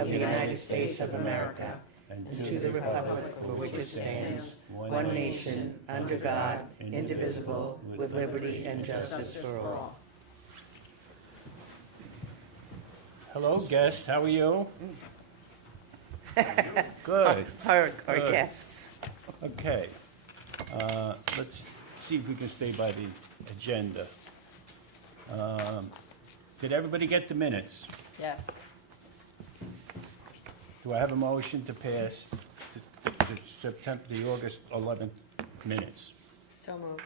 of the United States of America and to the republic for which it stands, one nation, under God, indivisible, with liberty and justice for all. Hello, guests. How are you? Good. Our Good. guests. Okay. Let's see if we can stay by the agenda. Did everybody get the minutes? Yes. Do I have a motion to pass the August 11th minutes? So moved.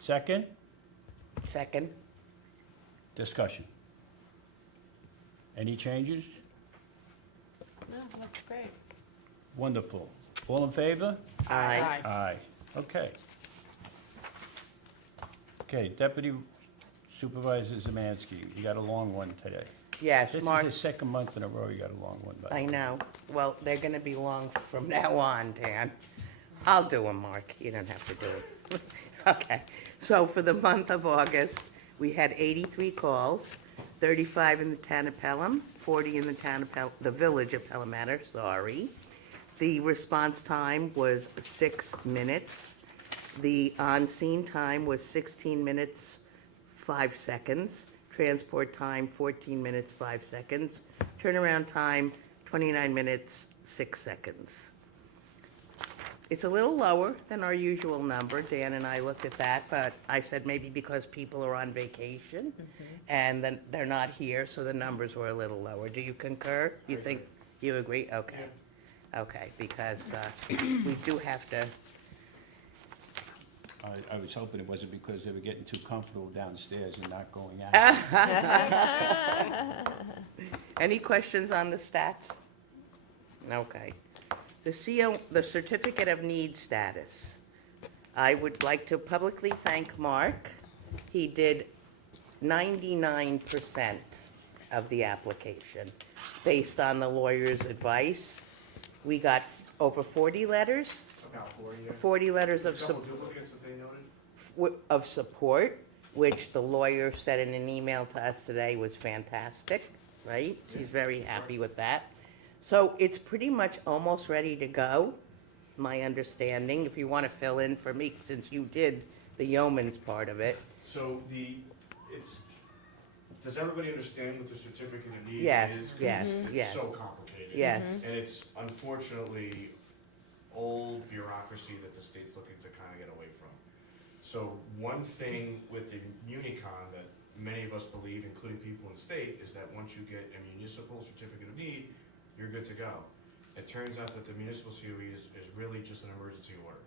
Second? Second. Discussion. Any changes? No, looks great. Wonderful. All in favor? Aye. Aye. Okay. Okay, Deputy Supervisor Zemansky, you got a long one today. Yes, This Mark. is the second month in a row you got a long one. But I know. Well, they're going to be long from now on, Dan. I'll do them, Mark. You don't have to do it. Okay. So for the month of August, we had 83 calls, 35 in the town of Pelham, 40 in the town of the village of Pelham Manor, sorry. The response time was 6 minutes. The on-scene time was 16 minutes, 5 seconds. Transport time, 14 minutes, 5 seconds. Turnaround time, 29 minutes, 6 seconds. It's a little lower than our usual number. Dan and I looked at that, but I said maybe because people are on vacation and then they're not here, so the numbers were a little lower. Do you concur? You think, you agree? Okay. Okay, because we do have to, I was hoping it wasn't because they were getting too comfortable downstairs and not going out. any questions on the stats? Okay. The CO, the Certificate of Need status. I would like to publicly thank Mark. He did 99% of the application based on the lawyer's advice. We got over 40 letters, About 40, yeah. 40 letters of Double support. duplicates that they noted? Of support, which the lawyer said in an email to us today was fantastic, right? She's very happy with that. So it's pretty much almost ready to go, my understanding, if you want to fill in for me, since you did the yeoman's part of it. So does everybody understand what the certificate of need is? Yes, 'Cause yes, it's yes. so complicated. Yes. And it's unfortunately old bureaucracy that the state's looking to kind of get away from. So one thing with the Municon that many of us believe, including people in the state, is that once you get a municipal certificate of need, you're good to go. It turns out that the municipal COE is really just an emergency order.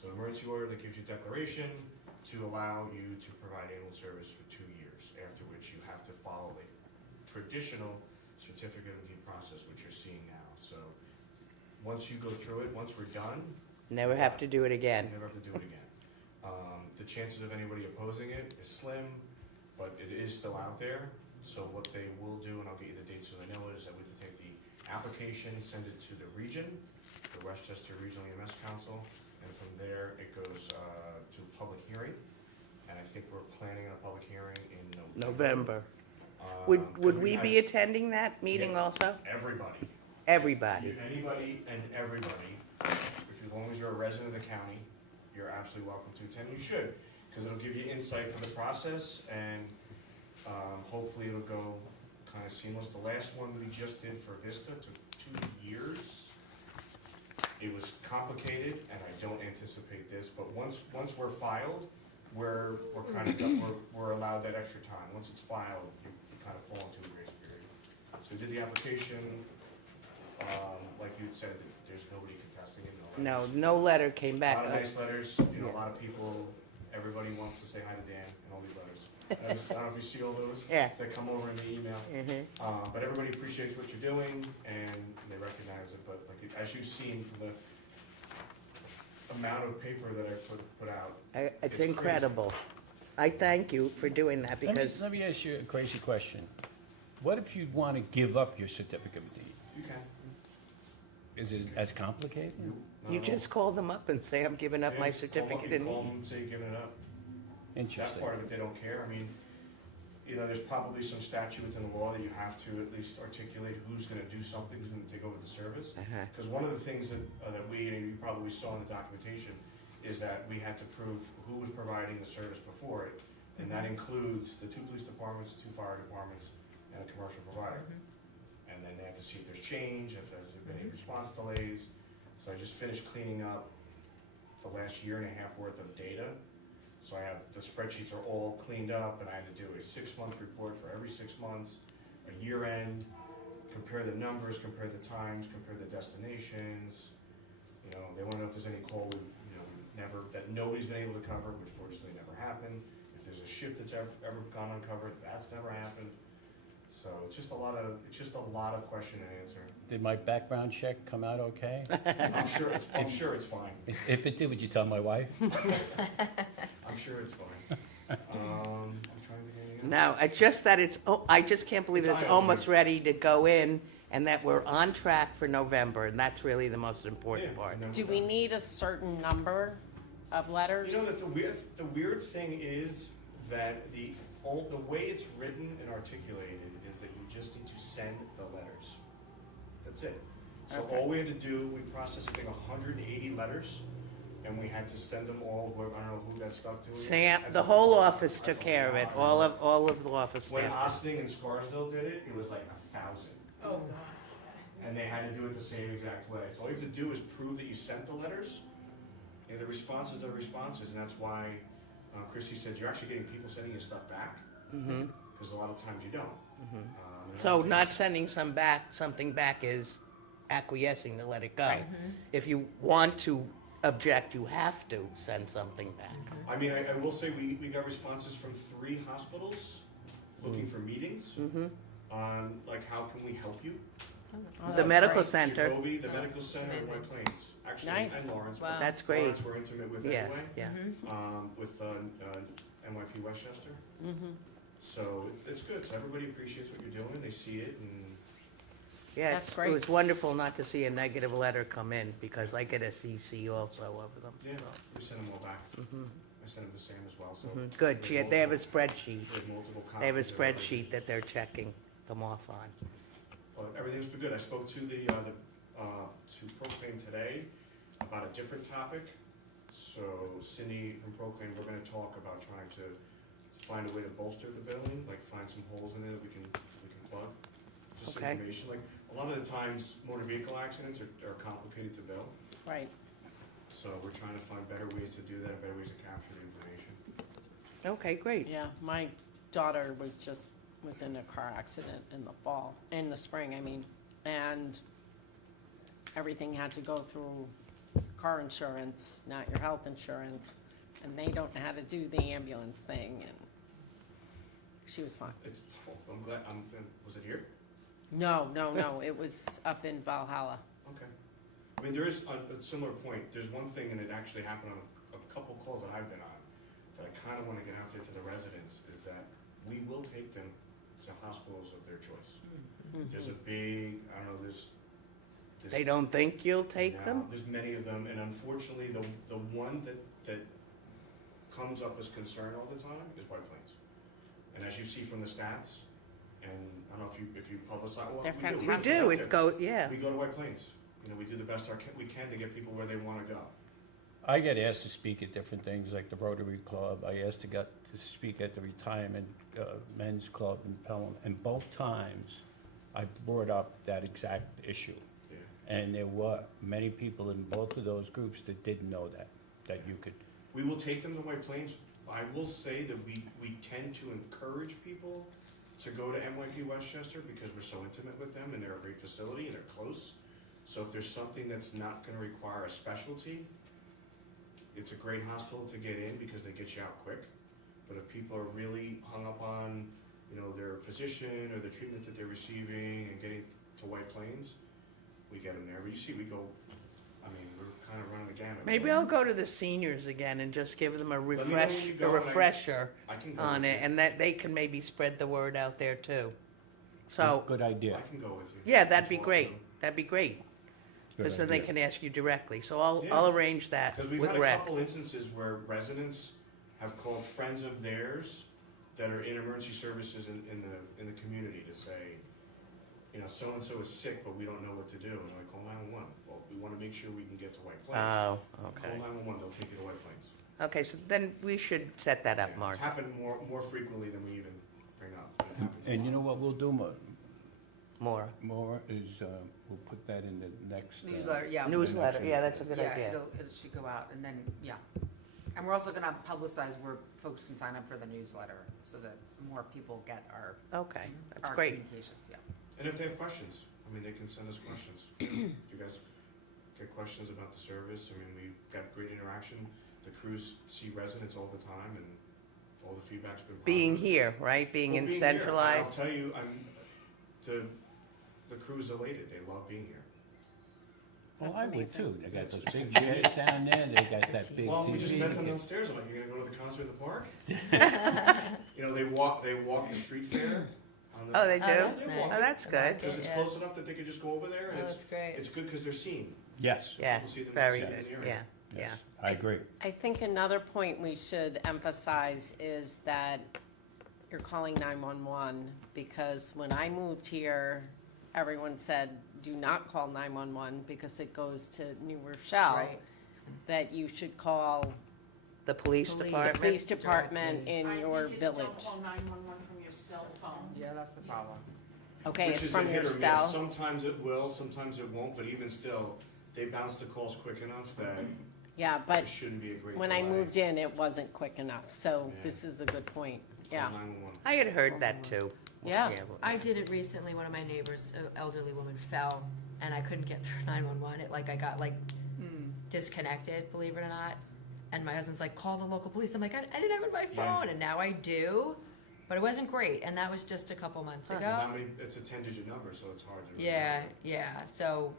So an emergency order that gives you declaration to allow you to provide ambulance service for 2 years, after which you have to follow the traditional certificate of need process, which you're seeing now. So once you go through it, once we're done, Never have to do it you again. never have to do it again. The chances of anybody opposing it is slim, but it is still out there. So what they will do, and I'll get you the dates so they know it, is that we have to take the application, send it to the region, the Westchester Regional EMS Council, and from there it goes to public hearing. And I think we're planning on a public hearing in November. Would 'Cause we had be attending that meeting Yeah. also? Everybody. Everybody. Anybody and everybody, if as long as you're a resident of the county, you're absolutely welcome to attend. You should, because it'll give you insight to the process, and hopefully it'll go kind of seamless. The last one we just did for Vista took 2 years. It was complicated, and I don't anticipate this, but once we're filed, we're kind of we're allowed that extra time. Once it's filed, you kind of fall into a grace period. So we did the application. Like you had said, there's nobody contesting it. No letter came A back. lot of nice letters, a lot of people, everybody wants to say hi to Dan and all these letters. I don't know if you see all those? Yeah. That come over in the email. But everybody appreciates what you're doing and they recognize it, but like, as you've seen from the amount of paper that I put out. It's It's crazy. incredible. I thank you for doing that because, Let me ask you a crazy question. What if you'd want to give up your certificate of need? You can. Is it as complicated? you just call them up and say, I'm giving up my certificate of Call need. them and say you're giving it up. That's Interesting. part of it, they don't care. I mean, you know, there's probably some statute within the law that you have to at least articulate who's gonna do something, who's gonna take over the service. Uh-huh. Because one of the things that we, and you probably saw in the documentation, is that we had to prove who was providing the service before it. And that includes the 2 police departments, 2 fire departments, and a commercial provider. And then they have to see if there's change, if there's been any response delays. So I just finished cleaning up the last year and a half worth of data. So I have, the spreadsheets are all cleaned up, and I had to do a 6-month report for every 6 months, a year end, compare the numbers, compare the times, compare the destinations. You know, they wanna know if there's any call that nobody's been able to cover, which fortunately never happened. If there's a shift that's ever gone uncovered, that's never happened. So it's just a lot of question and answer. Did my background check come out okay? I'm sure it's fine. If it did, would you tell my wife? I'm sure it's fine. I'm trying to think of anything No, else. it's just that I just can't believe It's it's eye-opening. almost ready to go in and that we're on track for November, and that's really the most important Yeah, part. and then Do we're we done. need a certain number of letters? You know that the weird thing is that the way it's written and articulated is that you just need to send the letters. That's it. So Okay. all we had to do, we processed, I think, 180 letters, and we had to send them all. I don't know who got stuck to it. Sam, That's the a- whole office that's took a care of it, lot. all of the office When staff. Austin and Scarsdale did it, it was like 1,000. Oh, And they had to do it the same exact way. So all you have to do is prove that you sent the letters, and the responses are responses, and that's why Chrissy said you're actually getting people sending you stuff back, Mhm. because a lot of times you don't. And So then- not sending something back is acquiescing to let it go. Right. If you want to object, you have to send something back. I mean, I will say we got responses from 3 hospitals looking for meetings on, like, how can we help you? Oh, The that's medical great. center, Jacoby, the Oh, medical that's center, and White amazing. Plains, actually, Nice. and Lawrence. Wow. that's great. Lawrence we're intimate with Yeah, anyway. yeah. With NYP Westchester. Mm-hmm. So it's good. So everybody appreciates what you're doing. They see it, and Yeah, That's it great. was wonderful not to see a negative letter come in, because I get a CC also of them. yeah, we send them all back. I send them to Sam as well. So Good, there's they have a multiple- spreadsheet. there's multiple They have a copies of everything. spreadsheet that they're checking them off on. But everything's been good. I spoke to to Proclaim today about a different topic. So Cindy from Proclaim, we're gonna talk about trying to find a way to bolster the billing, like find some holes in it that we can plug. Just Okay. information, like, a lot of the times, motor vehicle accidents are complicated to bill. Right. So we're trying to find better ways to do that, better ways to capture the information. Okay, great. Yeah, my daughter was in a car accident in the spring, I mean, and everything had to go through car insurance, not your health insurance, and they don't know how to do the ambulance thing, and she was fine. I'm glad, was it here? No, it was up in Valhalla. Okay. I mean, there is a similar point. There's one thing, and it actually happened on a couple calls that I've been on, that I kind of want to get out there to the residents, is that we will take them to hospitals of their choice. There's a big, I don't know, there's They don't think you'll take no, them? There's many of them, and unfortunately, the one that comes up as concern all the time is White Plains. And as you see from the stats, and I don't know if you publicize, well, They're we do. We fantastic. do, it go, yeah. We go to White Plains. You know, we do the best we can to get people where they want to go. I get asked to speak at different things, like the Rotary Club. I asked to get to speak at the Retirement Men's Club in Pelham, and both times I brought up that exact issue. Yeah. And there were many people in both of those groups that didn't know that you could. We will take them to White Plains. I will say that we tend to encourage people to go to NYP Westchester because we're so intimate with them, and they're a great facility and they're close. So if there's something that's not gonna require a specialty, it's a great hospital to get in because they get you out quick. But if people are really hung up on, you know, their physician or the treatment that they're receiving and getting to White Plains, we get them there. But you see, we go, I mean, we're kind of running the gamut. Maybe I'll go to the seniors again and just give them a me know when you go, and refresher I can go on with it, you. and that they can maybe spread the word out there too. So, Good idea. I can go with you. yeah, that'd as be well, great, too. that'd be great. Good Just so they idea. can ask you directly, so I'll Yeah. arrange that Because we've with had a Rec. couple instances where residents have called friends of theirs that are in emergency services in the community to say, you know, so-and-so is sick, but we don't know what to do, and they're like, call 911. Well, we wanna make sure we can get to White Plains. Oh, Call okay. 911, they'll take you to White Plains. Okay, so then we should set that up, Yeah, Mark. It's happened more frequently than we even bring up. It happens a And you lot. know what we'll do, More. more is, we'll put that in the next. Newsletter, yeah. Newsletter, yeah, that's a good Yeah, idea. it should go out, and then, yeah. And we're also gonna publicize where folks can sign up for the newsletter, so that more people get our, Okay, that's our great. communications, yeah. And if they have questions, I mean, they can send us questions. If you guys get questions about the service, I mean, we've got great interaction. The crews see residents all the time, and all the feedback's been positive. Being here, right, being Well, in here, centralized. I'll tell you, the crew's elated, they love being here. Well, That's I would amazing. too. They got those big chairs down there, they got that big Well, we just TV. met them downstairs, I'm like, you're gonna go to the concert in the park? You know, they walk the street fair. On the- Oh, they do? Oh, that's They nice. walk. Oh, that's good. Because it's Yeah. close enough that they could just go over there, and Oh, that's great. it's good because they're seen. Yes, Yeah, People see them- very see them good, in the yeah, area. yeah. yes, I agree. I think another point we should emphasize is that you're calling 911, because when I moved here, everyone said, do not call 911 because it goes to New Rochelle. Right. That you should call The police Police. the department? police department in your I think village. it's don't call 911 from your cell phone. Yeah, that's the problem. Okay, Which it's is a from hit your or miss. cell. Sometimes it will, sometimes it won't, but even still, they bounce the calls quick enough that Yeah, but it shouldn't be a great when I delay. moved in, it wasn't quick enough, so Yeah. this is a good point, Call yeah. 911. I had heard that too. Yeah. well, I did it recently. One of my neighbors, an elderly woman, fell, and I couldn't get through 911. It I got disconnected, believe it or not. And my husband's like, call the local police. I'm like, I didn't have it on my Yeah. phone, and now I do. But it wasn't great, and that was just a couple months It's ago. not many- it's a 10-digit number, so it's hard to. Yeah, remember. yeah. So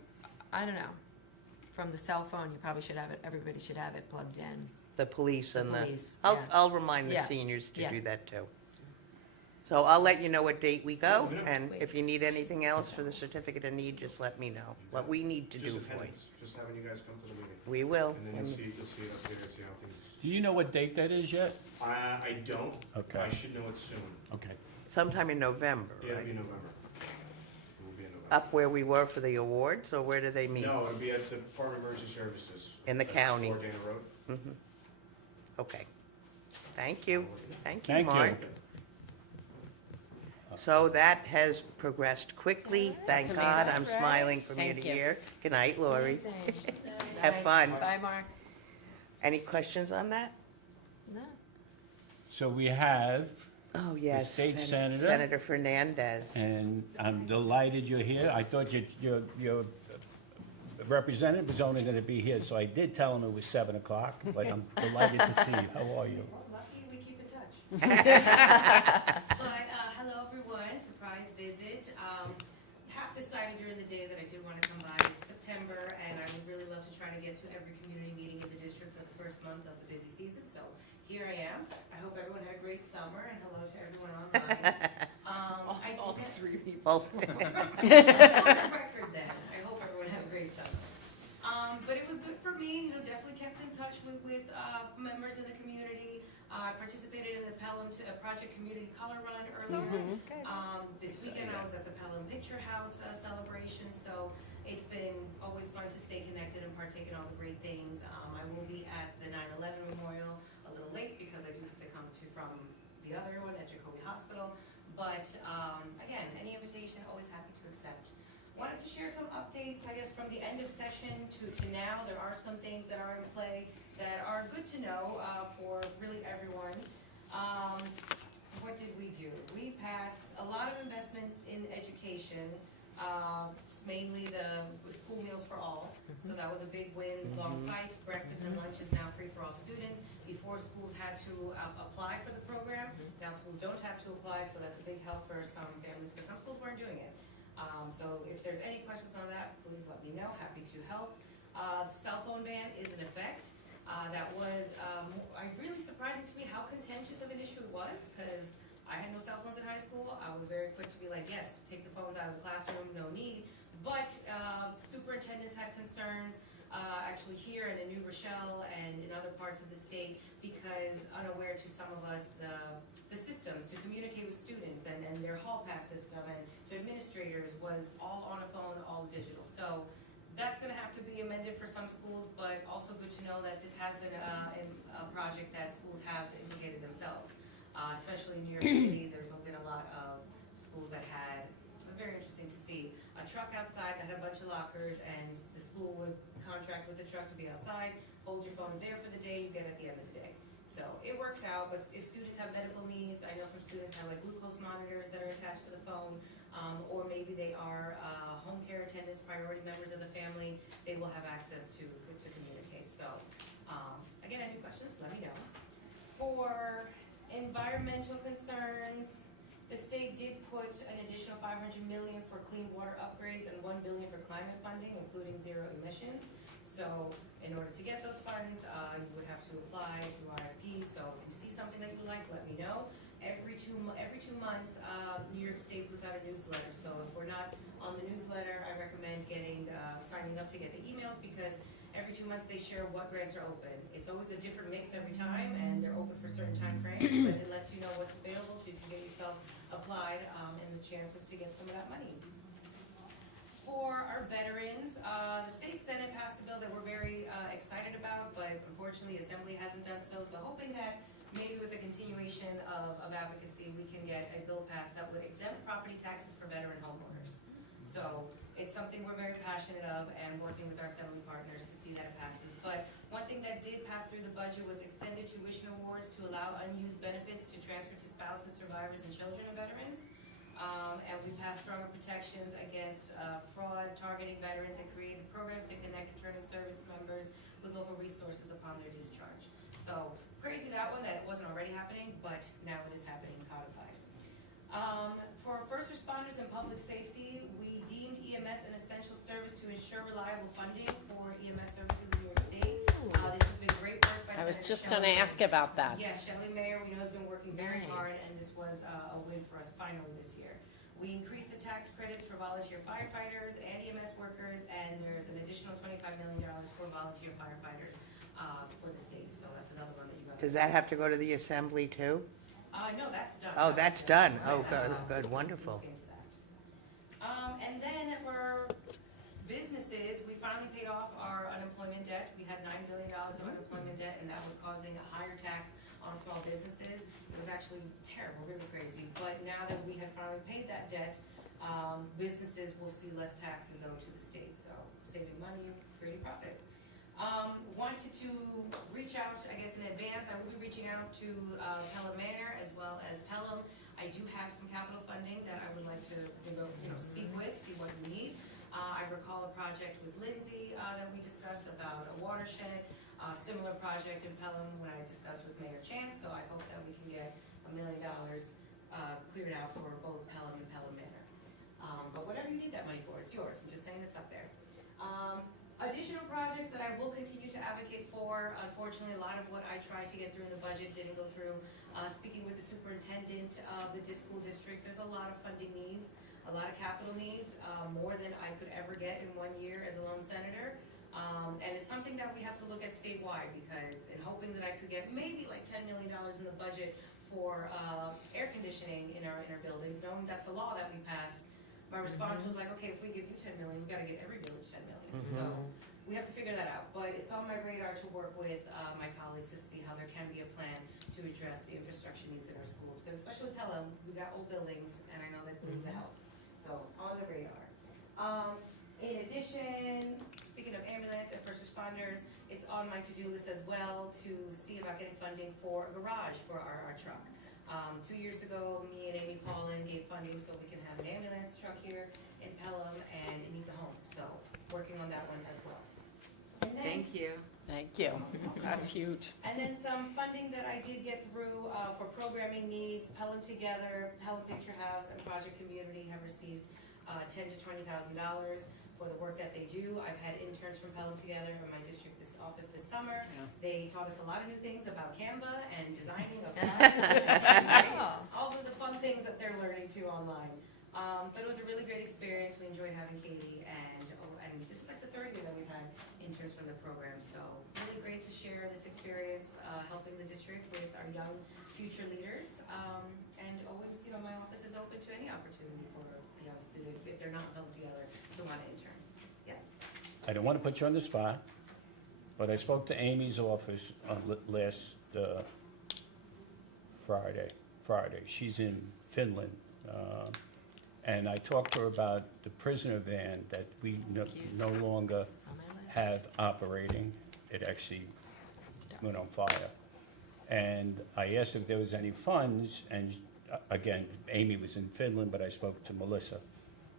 I don't know. From the cell phone, you probably should have it. Everybody should have it plugged in. The police The and the, police, I'll, yeah. I'll remind the Yeah, seniors to yeah. do that too. So I'll let you know what date we go, Let me know. and if you need anything else for the certificate of need, just let me know, what we need to do Just for you. attendance, just having you guys come to the meeting. We will. And then you'll see it up here, see how things. Do you know what date that is yet? I don't. Okay. I should know it soon. Okay. Sometime in November, Yeah, it'll right? be November. It will be in November. Up where we were for the awards, or where do they meet? No, it'll be at the Department of Emergency Services. In the That's county. 4 Dana Road. Mhm. Okay. Thank you. Thank you, Thank you. Mark. So that has progressed quickly, thank That's God, amazing. I'm That's right. smiling from ear Thank to you. ear. Good night, Lori. Amazing. Have fun. Bye, Mark. Any questions on that? No. So we have, Oh, yes. state senator. Senator Fernandez. and I'm delighted you're here. I thought your representative was only gonna be here, so I did tell him it was 7 o'clock, but I'm delighted to see you. How are you? Well, lucky we keep in touch. But, hello everyone, surprise visit. Half decided during the day that I did want to come by. It's September, and I would really love to try to get to every community meeting in the district for the first month of the busy season, so here I am. I hope everyone had a great summer, and hello to everyone online. I All did- three people. Well, record then. I hope everyone had a great summer. But it was good for me, definitely kept in touch with members in the community. I participated in the Pelham Project Community Color Run earlier. That's good. This weekend I was at the Pelham Picture House celebration, so it's been always fun to stay connected and partake in all the great things. I will be at the 9/11 Memorial a little late because I do have to come from the other one at Jacoby Hospital. But again, any invitation, always happy to accept. Wanted to share some updates, I guess, from the end of session to now. There are some things that are in play that are good to know for really everyone. What did we do? We passed a lot of investments in education, mainly the school meals for all. So that was a big win. Long fights, breakfast and lunch is now free for all students. Before, schools had to apply for the program. Now schools don't have to apply, so that's a big help for some families, because some schools weren't doing it. So if there's any questions on that, please let me know. Happy to help. The cell phone ban is in effect. That was really surprising to me how contentious of an issue it was, because I had no cell phones in high school. I was very quick to be like, yes, take the phones out of the classroom, no need. But superintendents had concerns. actually here and in New Rochelle and in other parts of the state, because unaware to some of us, the systems to communicate with students and their hall pass system and to administrators was all on a phone, all digital. So that's gonna have to be amended for some schools, but also good to know that this has been a project that schools have indicated themselves. Especially in New York City, there's been a lot of schools that had, very interesting to see, a truck outside that had a bunch of lockers, and the school would contract with the truck to be outside, hold your phones there for the day, you get it at the end of the day. So it works out, but if students have medical needs, I know some students have like glucose monitors that are attached to the phone, or maybe they are home care attendants, priority members of the family, they will have access to communicate. So again, any questions, let me know. For environmental concerns, the state did put an additional $500 million for clean water upgrades and $1 billion for climate funding, including zero emissions. So in order to get those funds, you would have to apply through RFP. So if you see something that you would like, let me know. Every two months, New York State puts out a newsletter. So if we're not on the newsletter, I recommend signing up to get the emails, because every 2 months they share what grants are open. It's always a different mix every time, and they're open for certain time frames, but it lets you know what's available so you can get yourself applied and the chances to get some of that money. For our veterans, the state senate passed a bill that we're very excited about, but unfortunately Assembly hasn't done so. So hoping that maybe with the continuation of advocacy, we can get a bill passed that would exempt property taxes for veteran homeowners. So it's something we're very passionate of, and working with our Assembly partners to see that it passes. But one thing that did pass through the budget was extended tuition awards to allow unused benefits to transfer to spouses, survivors, and children of veterans. And we passed stronger protections against fraud, targeting veterans, and created programs to connect returning service members with local resources upon their discharge. So crazy that one, that it wasn't already happening, but now it is happening codified. For first responders and public safety, we deemed EMS an essential service to ensure reliable funding for EMS services in New York State. This has been great work by I was Senator just Shelley. gonna ask about that. Yes, Shelley Mayer, we know, has been working very hard, Nice. and this was a win for us finally this year. We increased the tax credits for volunteer firefighters and EMS workers, and there's an additional $25 million for volunteer firefighters for the state. So that's another one that you got. Does that have to go to the assembly too? No, that's done. Oh, that's done. Yeah, Oh, that's good, done. good, So wonderful. we'll look into that. And then for businesses, we finally paid off our unemployment debt. We had $9 billion of unemployment debt, and that was causing a higher tax on small businesses. It was actually terrible, really crazy. But now that we have finally paid that debt, businesses will see less taxes owed to the state. So saving money, creating profit. Wanted to reach out, I guess in advance, I will be reaching out to Pelham Manor as well as Pelham. I do have some capital funding that I would like to speak with, see what we need. I recall a project with Lindsay that we discussed about a watershed, similar project in Pelham when I discussed with Mayor Chan, so I hope that we can get $1 million cleared out for both Pelham and Pelham Manor. But whatever you need that money for, it's yours. I'm just saying it's up there. Additional projects that I will continue to advocate for. Unfortunately, a lot of what I tried to get through in the budget didn't go through. Speaking with the superintendent of the school districts, there's a lot of funding needs, a lot of capital needs, more than I could ever get in 1 year as a lone senator. And it's something that we have to look at statewide, because in hoping that I could get maybe like $10 million in the budget for air conditioning in our buildings, knowing that's a law that we passed. My response was like, okay, if we give you $10 million, we gotta get every village $10 million. So we have to figure that out. But it's on my radar to work with my colleagues to see how there can be a plan to address the infrastructure needs in our schools. Because especially Pelham, we got old buildings, and I know that needs the help. So on the radar. In addition, speaking of ambulance and first responders, it's on my to-do list as well to see about getting funding for a garage for our truck. 2 years ago, me and Amy Paulin gave funding so we can have an ambulance truck here in Pelham, and it needs a home. So working on that one as well. And then, Thank you. Thank you. That's huge. and then some funding that I did get through for programming needs. Pelham Together, Pelham Picture House, and Project Community have received $10,000 to $20,000 for the work that they do. I've had interns from Pelham Together in my district office this summer. Yeah. They taught us a lot of new things about Canva and designing of all of the fun things that they're learning too online. But it was a really great experience. We enjoyed having Katie, and this is like the third year that we've had interns interns from the program. So really great to share this experience, helping the district with our young future leaders. And always, my office is open to any opportunity for a young student, if they're not held together, to want to intern. Yes? I don't want to put you on the spot, but I spoke to Amy's office last Friday. She's in Finland. And I talked to her about the prisoner van that we no longer On my list. have operating. It actually went on fire. And I asked if there was any funds, and again, Amy was in Finland, but I spoke to Melissa.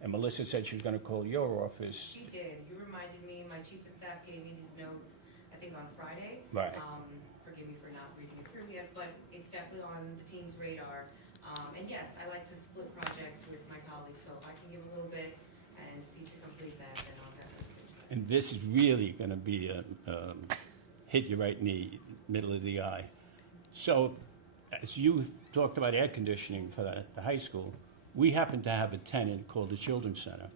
And Melissa said she was gonna call your office. She did. You reminded me, my chief of staff gave me these notes, I think on Friday. Right. Forgive me for not reading it through yet, but it's definitely on the team's radar. And yes, I like to split projects with my colleagues, so if I can give a little bit and see to complete that, then I'll definitely do that. And this is really gonna be hit you right in the middle of the eye. So, as you talked about air conditioning for the high school, we happen to have a tenant called the Children's Center.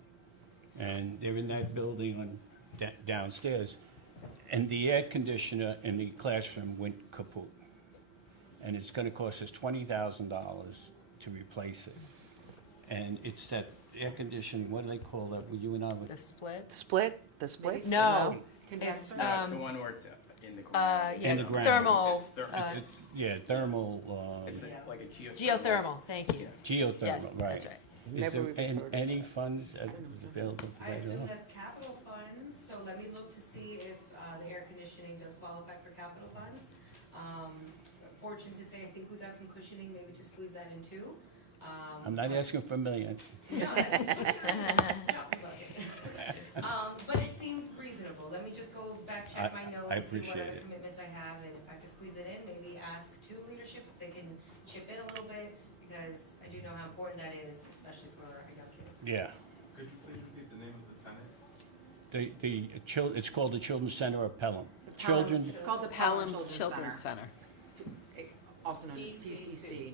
And they're in that building downstairs. And the air conditioner in the classroom went kaput. And it's gonna cost us $20,000 to replace it. And it's that air conditioning, what do they call that, were you and I were? The split? The split? No, it's, Condenser? No, it's the one where it's in the ground. yeah, In the ground. thermal, It's ther- It's, yeah, thermal, It's like a geothermal, thank you. Yes, geothermal, right. that's right. Is Never there even heard of any funds available for I that? assume that's capital funds, so let me look to see if the air conditioning does qualify for capital funds. Fortunate to say, I think we got some cushioning, maybe to squeeze that in too. I'm not asking for a million. No, but it seems reasonable. Let me just go back, check my notes, I see what appreciate other it. commitments I have, and if I can squeeze it in, maybe ask to leadership if they can chip in a little bit, because I do know how important that is, especially for our young kids. Yeah. Could you please repeat the name of the tenant? It's called the Children's Center of Pelham. Children, It's called the Pelham Pelham Children's Center. Also known as PCC.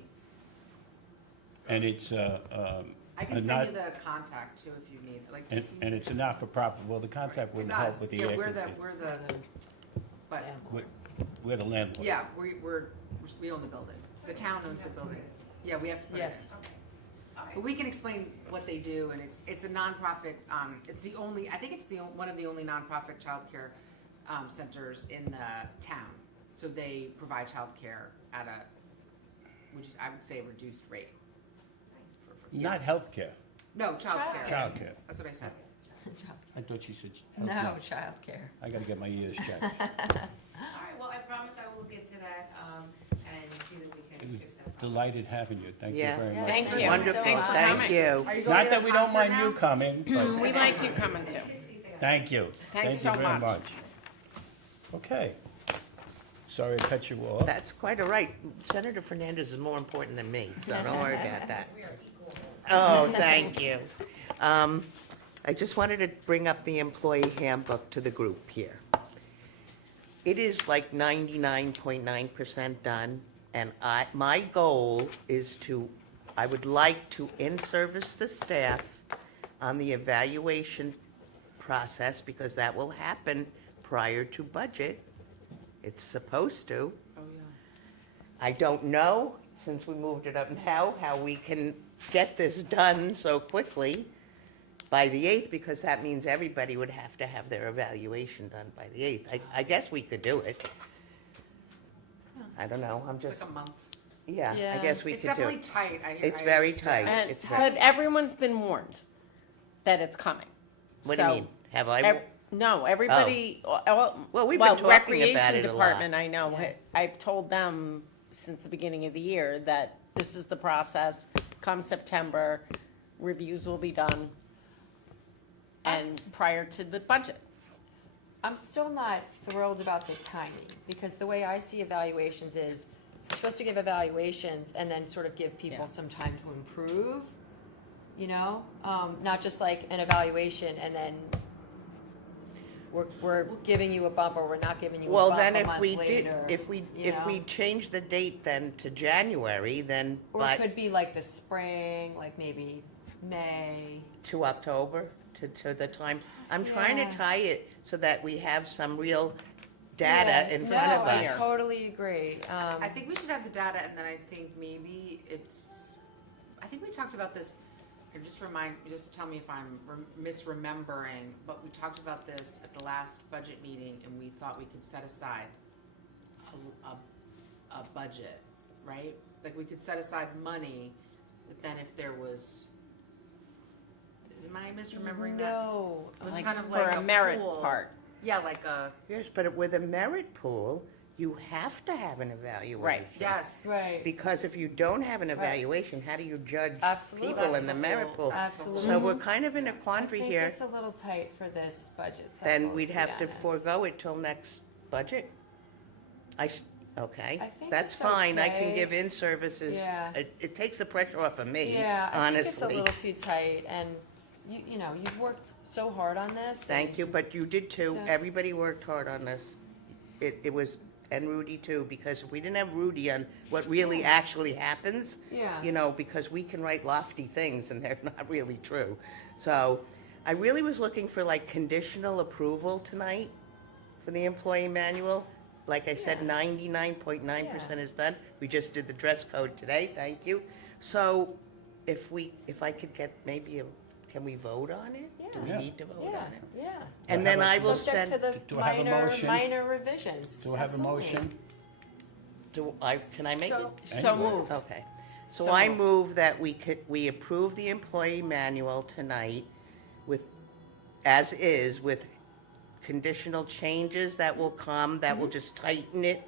and it's, I can And send not- you the contact too if you need, like. and it's a not-for-profit. Well, the contact It's wouldn't help us, with the yeah, air we're the, conditioning. but, We're the landlord. yeah, we own the building. The town owns the building. Yeah, we have to put it in. Yes. Okay. All right. But we can explain what they do, and it's a nonprofit, it's the only, I think it's one of the only nonprofit childcare, centers in the town. So they provide childcare at which is, I would say, a reduced rate. Yeah. Not healthcare, No, childcare. childcare. That's what I said. I thought she said No, healthcare. childcare. I gotta get my ears checked. All right, well, I promise I will get to that, and see that we It can was fix that. Delighted having you. Thank you Yeah. very Yeah, much. Thank you. Wonderful, Thanks for thank coming. you. Are you going Not to that the we don't concert mind now? you coming, but We like you coming too. thank you. Thanks so Thank you very much. much. Okay. Sorry I cut you off. That's quite all right. Senator Fernandez is more important than me, so don't worry about that. We are equal. Oh, thank you. I just wanted to bring up the employee handbook to the group here. It is like 99.9% done, and my goal is I would like to in-service the staff on the evaluation process, because that will happen prior to budget. It's supposed to. Oh, yeah. I don't know, since we moved it up now, how we can get this done so quickly by the 8th, because that means everybody would have to have their evaluation done by the 8th. I guess we could do it. I don't know, I'm It's just, like a month. yeah, I Yeah. guess we It's could do definitely it. tight. It's very understand. tight. And, It's but everyone's been warned that it's coming. What do you So, mean? Have I? No, everybody, Well, we've been talking about Recreation it a lot. Department, I know, I've told them since the beginning of the year that this is the process. Come September, reviews will be done. And prior to the budget. I'm still not thrilled about the timing, because the way I see evaluations is, you're supposed to give evaluations and then sort of give people Yeah. some time to improve, you know? Not just like an evaluation and then we're giving you a bump or we're not giving you a Well, bump then a if month we later. did, if we you know? change the date then to January, then Or by, it could be like the spring, like maybe May. to October, to the time. I'm trying Yeah. to tie it so that we have some real data Yeah. in front of No, I us. totally agree. I think we should have the data, and then I think maybe I think we talked about this, or just tell me if I'm misremembering, but we talked about this at the last budget meeting, and we thought we could set aside a budget, right? Like, we could set aside money, but then if there was, am I misremembering that? No. It was Like kind of for like a merit pool. part. Yeah, like a, Yes, but with a merit pool, you have to have an evaluation. yes. Right. Because if you don't have an evaluation, how do you judge Absolutely. people That's in the the merit whole- pool? Absolutely. So we're kind of in a quandary I think here. it's a little tight for this budget cycle, Then we'd be have to honest. forego it till next budget. Okay, I think that's it's fine, I can okay. give in services. Yeah. It takes the pressure off of me, Yeah, I think it's a honestly. little too tight, and you know, you've worked so hard on this. Thank you, but you did too, So- everybody worked hard on this. It was, and Rudy too, because if we didn't have Rudy on what really actually happens, Yeah. you know, because we can write lofty things and they're not really true. So I really was looking for like conditional approval tonight for the employee manual. Like I said, Yeah. 99.9% is done. We just did the dress code today, thank you. So if I could get maybe can we vote on it? Do we Yeah. need to vote Yeah, on it? yeah. And I then have a- I will Subject send, to the Do I have a motion? minor revisions. Do I have a Absolutely. motion? can I make it? So Anyway. moved. Okay. So So I moved. move that we approve the employee manual tonight with, as is, with conditional changes that will come, that Mm-hmm. will just tighten it,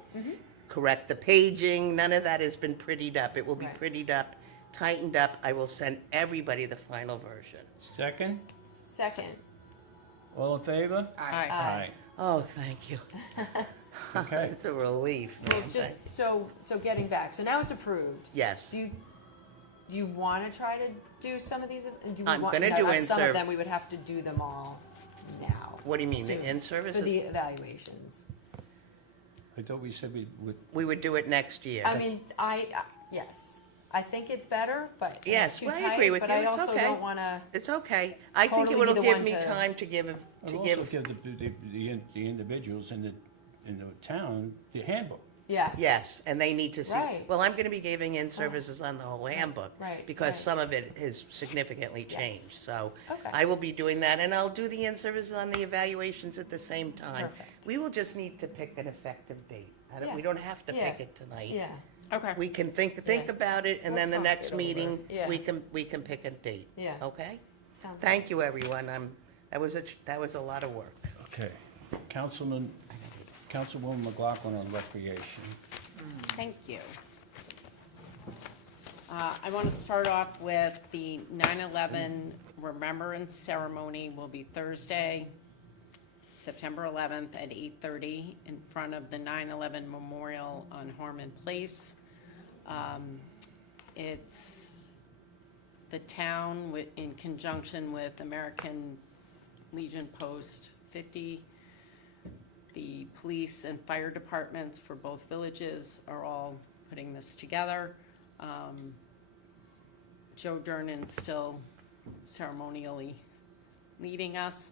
correct the paging, none of that has been prettied up. It will be Right. prettied up, tightened up. I will send everybody the final version. Second? Second. All in favor? Aye. Aye. Oh, thank you. Okay. It's a relief. Well, man. just, so getting back, so now it's approved. Yes. Do you want to try to do some of these? Do we I'm want- gonna no, do not some in-serv- of them, we would have to do them all now. What do you mean, the soon, in-services? For the evaluations. I thought we said we would, We would do it next year. I mean, yes, I think it's better, but Yes, it's too well, I tight, agree with but you. I It's also okay. don't want to, It's okay. I think it Totally be will the give one me to- time to give, I'll to also give, give the individuals in the town the handbook. yes. yes, and they need to see. Right. Well, I'm gonna be giving in services on the whole handbook. Right, Because right. some of it is significantly Yes. changed, so. Okay. I will be doing that, and I'll do the in services on the evaluations at the same time. Perfect. We will just need to pick an effective date. Yeah. We don't have to Yeah. pick it tonight. Yeah, Okay. We can think Yeah. about it, and then Let's the talk next it over. meeting, Yeah. we can pick a date. Yeah. Okay? sounds good. Thank you, everyone. That was a lot of work. Okay. Councilwoman McLaughlin on recreation. Thank you. I want to start off with the 9/11 Remembrance Ceremony will be Thursday, September 11th at 8:30 in front of the 9/11 Memorial on Harmon Place. It's the town in conjunction with American Legion Post 50. The police and fire departments for both villages are all putting this together. Joe Durnan's still ceremonially leading us.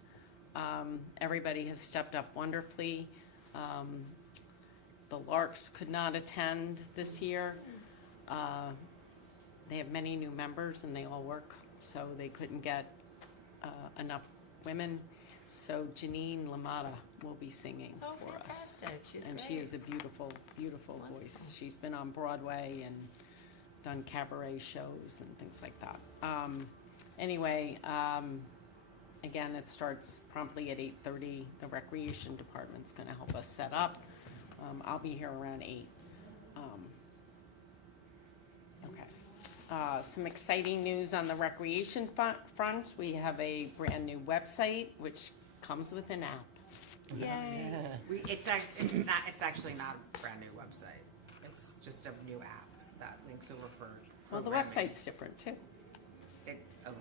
Everybody has stepped up wonderfully. The Larks could not attend this year. They have many new members and they all work, so they couldn't get enough women. So Janine Lamata will be singing Oh, for us. fantastic, she's And great. she is a beautiful, beautiful voice. She's been on Broadway and done cabaret shows and things like that. Anyway, again, it starts promptly at 8:30. The recreation department's gonna help us set up. I'll be here around 8. Okay. Some exciting news on the recreation front. We have a brand-new website, which comes with an app. Yay! It's actually not a brand new website. It's just a new app that links over for Well, the programming. website's different too. Oh,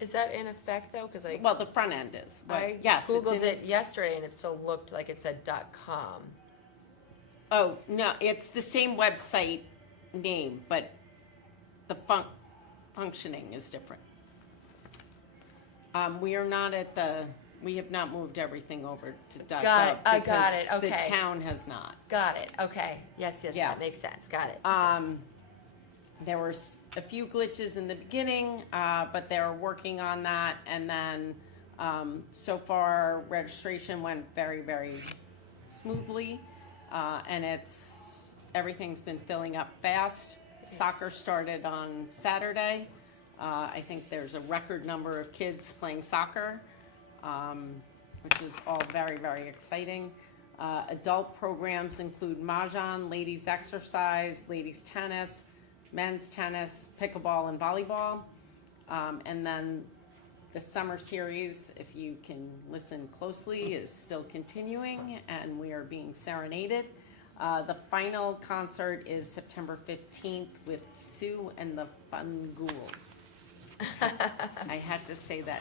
Is that in effect though? Because Well, the front end is, but I yes. it's Googled in- it yesterday and it still looked like it said .com. Oh, no, it's the same website name, but the functioning is different. We are not at we have not moved everything over to .gov. Got it. I got because it. Okay. The town has not. Got it, okay, yes, Yeah. that makes sense, got it. There were a few glitches in the beginning, but they're working on that. And then so far, registration went very, very smoothly, and everything's been filling up fast. Soccer started on Saturday. I think there's a record number of kids playing soccer, which is all very, very exciting. Adult programs include mahjong, ladies exercise, ladies tennis, men's tennis, pickleball, and volleyball. And then the summer series, if you can listen closely, is still continuing, and we are being serenaded. The final concert is September 15th with Sue and the Fun Ghouls. I had to say that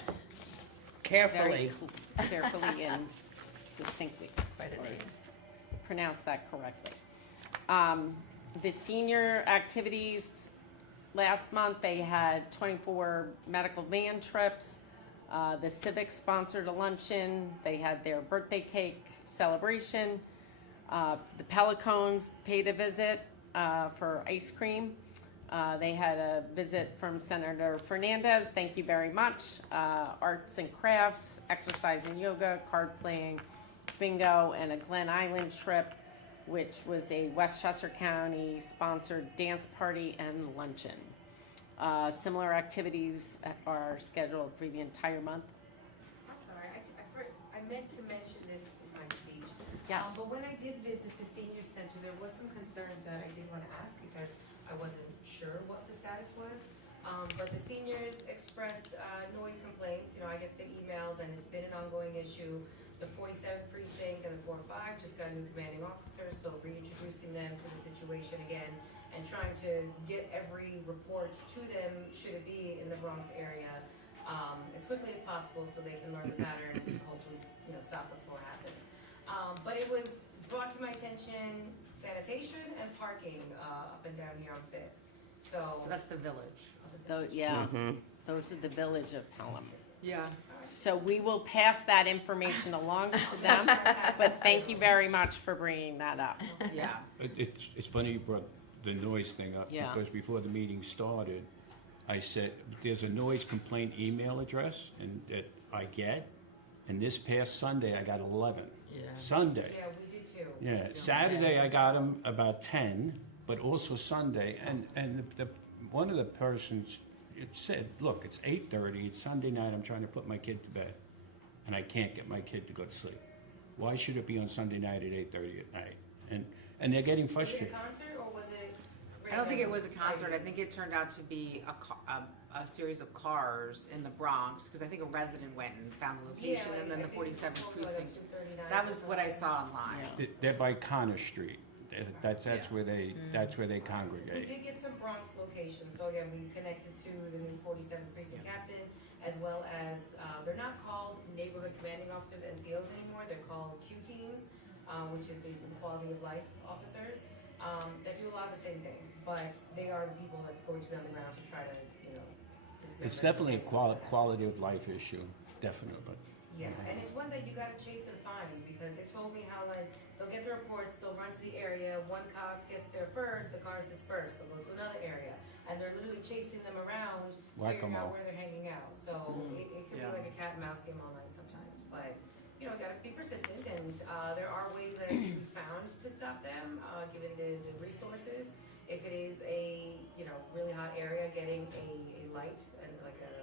Carefully. very carefully and succinctly. Quite a or name. Pronounce that correctly. The senior activities, last month they had 24 medical van trips. The Civic sponsored a luncheon. They had their birthday cake celebration. The Pelicones paid a visit for ice cream. They had a visit from Senator Fernandez. Thank you very much. Arts and crafts, exercise and yoga, card playing, bingo, and a Glen Island trip, which was a Westchester County sponsored dance party and luncheon. Similar activities are scheduled for the entire month. I'm sorry, I meant to mention this in my speech. Yes. But when I did visit the senior center, there was some concerns that I did want to ask because I wasn't sure what the status was. But the seniors expressed noise complaints. You know, I get the emails and it's been an ongoing issue. The 47th precinct and the 4 or 5 just got new commanding officers, so reintroducing them to the situation again and trying to get every report to them, should it be in the Bronx area, as quickly as possible so they can learn the patterns and hopefully, you know, stop before it happens. But it was brought to my attention, sanitation and parking up and down here on Fifth. So that's the village. Yeah, Mhm. those are the village of Pelham. Yeah. So we will pass that information along to them, but thank you very much for bringing that up. Yeah. It's funny you brought the noise thing up, Yeah. because before the meeting started, I said, there's a noise complaint email address and that I get, and this past Sunday, I got 11. Yeah. Sunday. Yeah, we did too. Yeah, Saturday I got them about 10, but also Sunday, and one of the persons, it said, look, it's 8:30, it's Sunday night, I'm trying to put my kid to bed, and I can't get my kid to go to sleep. Why should it be on Sunday night at 8:30 at night? And they're getting Was it a frustrated. concert or was it? I don't think it was a random concert. I sightings? think it turned out to be a series of cars in the Bronx, because I think a resident went and found the location, Yeah, and then I the think 47th it was like precinct. 239 That or was what I something. saw online. Yeah. They're by Connor Street. That's Yeah. where they We congregate. did get some Bronx locations, so again, we connected to the new 47th precinct captain, as well as, they're not called neighborhood commanding officers, NCOs anymore, they're called Q teams, which is basically quality of life officers, that do a lot of the same thing, but they are the people that's going to be on the ground to try to, you know, dismantle It's definitely a everything. quality of life issue, definitely. Yeah, and it's one that you gotta chase and find, because they've told me how, like, they'll get the reports, they'll run to the area, one cop gets there first, the car's dispersed, they'll go to another area, and they're literally chasing them around, figuring Whack-a-mole. out where they're hanging out, so it can be Yeah. like a cat and mouse game online sometimes, but, you know, you gotta be persistent, and, there are ways that can be found to stop them, given the resources. If it is a, you know, really hot area, getting a light, and like a,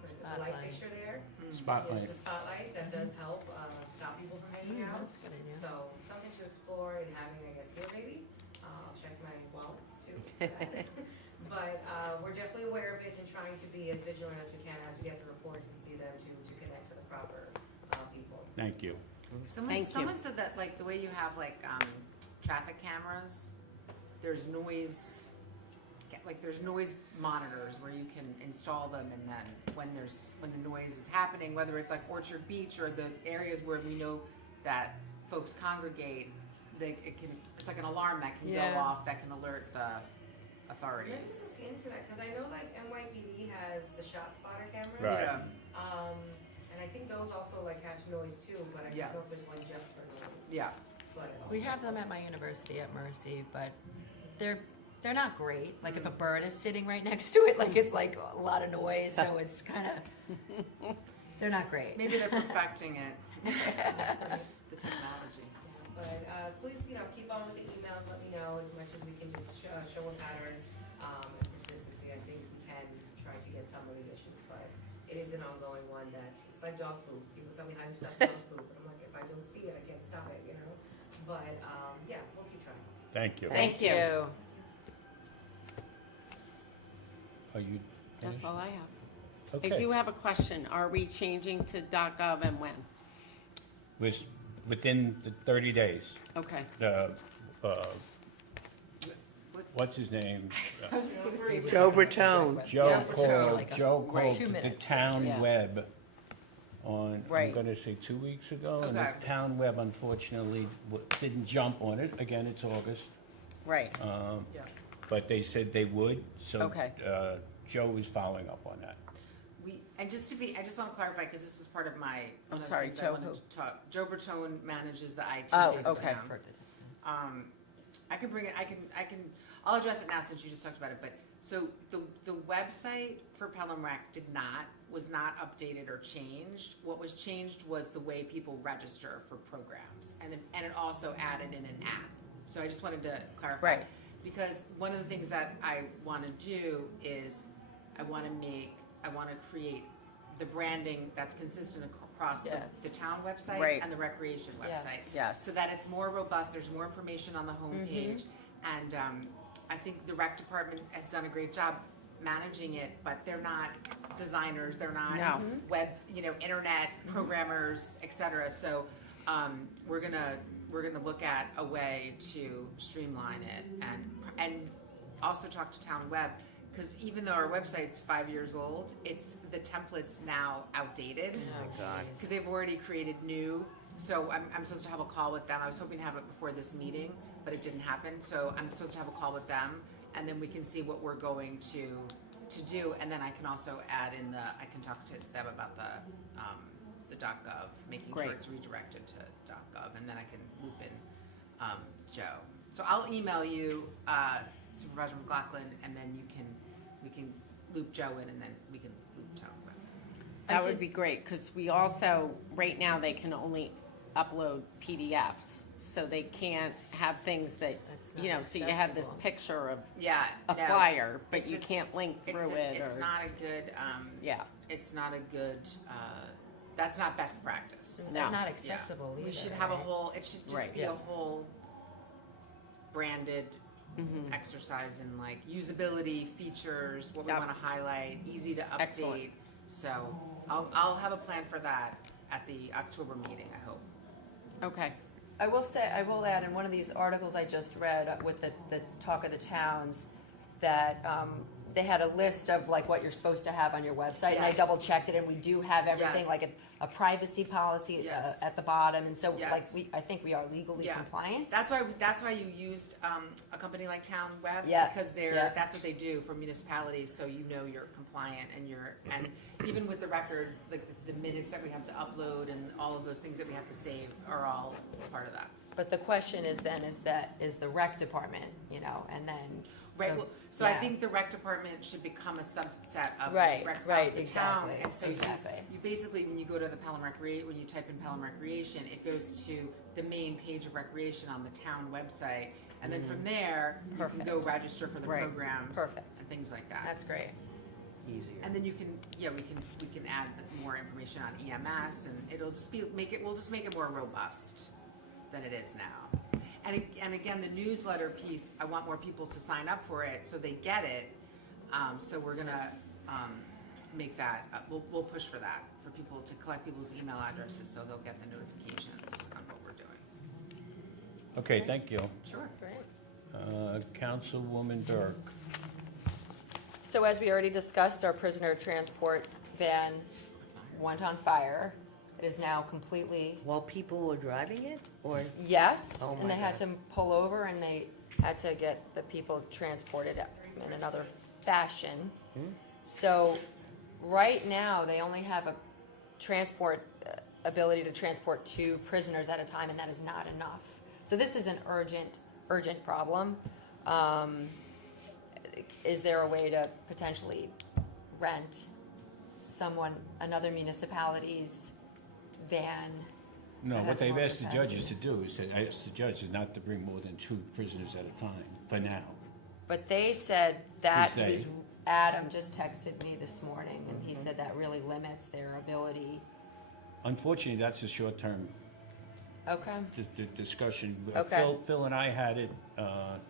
what is it, a light Spotlight. fixture there. Yeah, Spotlight. the spotlight, that does help, stop people from hanging out. That's a good idea. So, something to explore and having, I guess, here maybe. I'll check my wallets too. for that. But, we're definitely aware of it and trying to be as vigilant as we can as we get the reports and see them to connect to the proper, people. Thank you. Thank you. Someone said that, like, the way you have, like, traffic cameras, there's noise, like, there's noise monitors where you can install them, and then when the noise is happening, whether it's like Orchard Beach or the areas where we know that folks congregate, it's like an alarm that can go Yeah. off, that can alert the authorities. Let me look into that, cause I know like NYPD has the shot spotter cameras. Right. Yeah. And I think those also like catch noise too, but I Yeah. don't know if there's one just for noise. Yeah. But, We have them at my university at Mercy, but they're not great. Like if a bird is sitting right next to it, like it's like a lot of noise, so it's kind of, they're not great. Maybe they're perfecting it. The technology. But, please, keep on with the emails, let me know as much as we can just show a pattern, and consistency. I think we can try to get some revisions, but it is an ongoing one that, it's like dog food. People tell me how you stop dog food, but I'm like, if I don't see it, I can't stop it, But, yeah, we'll keep trying. Thank you. Thank you. Are you That's finished? all I have. Okay. I do have a question. Are we changing to .gov and when? Was within the 30 days. Okay. The, what's his name? Joe Bertone. Joe Yeah, called, like a- Joe right. called 2 the minutes. town Yeah. web on, I'm Right. gonna say 2 weeks ago. And the Okay. town web unfortunately didn't jump on it. Again, it's August. Right. Yeah. But they said they would, so Okay. Joe is following up on that. I just want to clarify, because this is part of my. I'm one of the sorry, things I Joe wanted who? to talk. Joe Bertone manages the IT Oh, team for okay. town. I can bring it, I'll address it now since you just talked about it, but, so the website for Pelham Rec was not updated or changed. What was changed was the way people register for programs, and it also added in an app. So I just wanted to clarify. Right. Because one of the things that I want to do is, I want to create the branding that's consistent across Yes. the town website Right. and the recreation Yes. website. Yes. So that it's more robust, there's more information on the homepage. And I think the rec department has done a great job managing it, but they're not designers, they're not No. web, internet programmers, et cetera. So we're gonna look at a way to streamline it and also talk to town web. Because even though our website's 5 years old, the template's now outdated. Oh, God. Because they've already created new, so I'm supposed to have a call with them. I was hoping to have it before this meeting, but it didn't happen. So I'm supposed to have a call with them, and then we can see what we're going to do. And then I can also add in I can talk to them about the .gov, making sure Great. it's redirected to .gov, and then I can loop in Joe. So I'll email you, Supervisor McLaughlin, and then we can loop Joe in, and then we can loop Joe in. That would be great, because we also, right now, they can only upload PDFs, so they can't have things that, That's not so you have this accessible. picture of Yeah, a no, flyer, but it's you a- can't link through it, It's or, not a good, yeah. it's not a good, that's not best practice. They're No. not Yeah. accessible either. We should have a right? whole, it should just Right. be a whole branded Mhm. exercise in like usability, features, what we Yep. wanna highlight, easy to update. Excellent. So I'll have a plan for that at the October meeting, I hope. Okay, I will add, in one of these articles I just read with the talk of the towns, that they had a list of like what you're supposed to have on your website, and I Yes. double checked it, and we do have everything, Yes. like a privacy policy Yes. at the bottom, and so Yes. like I think we are legally Yeah. compliant. That's why you used a company like Town Web, Yeah, because yeah. that's what they do for municipalities, so you know you're compliant and even with the records, like the minutes that we have to upload and all of those things that we have to save are all part of that. But the question is then, is the rec department, and then. Right, well, so I yeah. think the rec department should become a subset of Right, the rec, right, of the town. exactly, And so exactly. you basically, when you go to the Pelham when you type in Pelham Recreation, it goes to the main page of recreation on the town website. And then from there, you can go Perfect. register for the Right, programs. perfect. And things like that. That's great. Easier. And then we can add more information on EMS, and we'll just make it more robust than it is now. And again, the newsletter piece, I want more people to sign up for it so they get it. So we're gonna make that, we'll push for that, for people to collect people's email addresses so they'll get the notifications on what we're doing. Okay, thank you. Sure. Councilwoman Burke. So as we already discussed, our prisoner transport van went on fire. It is now completely, While people were driving it, or? yes, Oh and my they had God. to pull over and they had to get the people transported in another fashion. Hmm? So right now, they only have a ability to transport 2 prisoners at a time, and that is not enough. So this is an urgent problem. Is there a way to potentially rent another municipality's van? No, That what has they've more asked the capacity. judges to do is, to ask the judges not to bring more than 2 prisoners at a time, for now. But they said that Who's they? was, Adam just texted me this morning, and he said that really limits their ability. Unfortunately, that's a short-term Okay, discussion. Okay. Phil and I had it,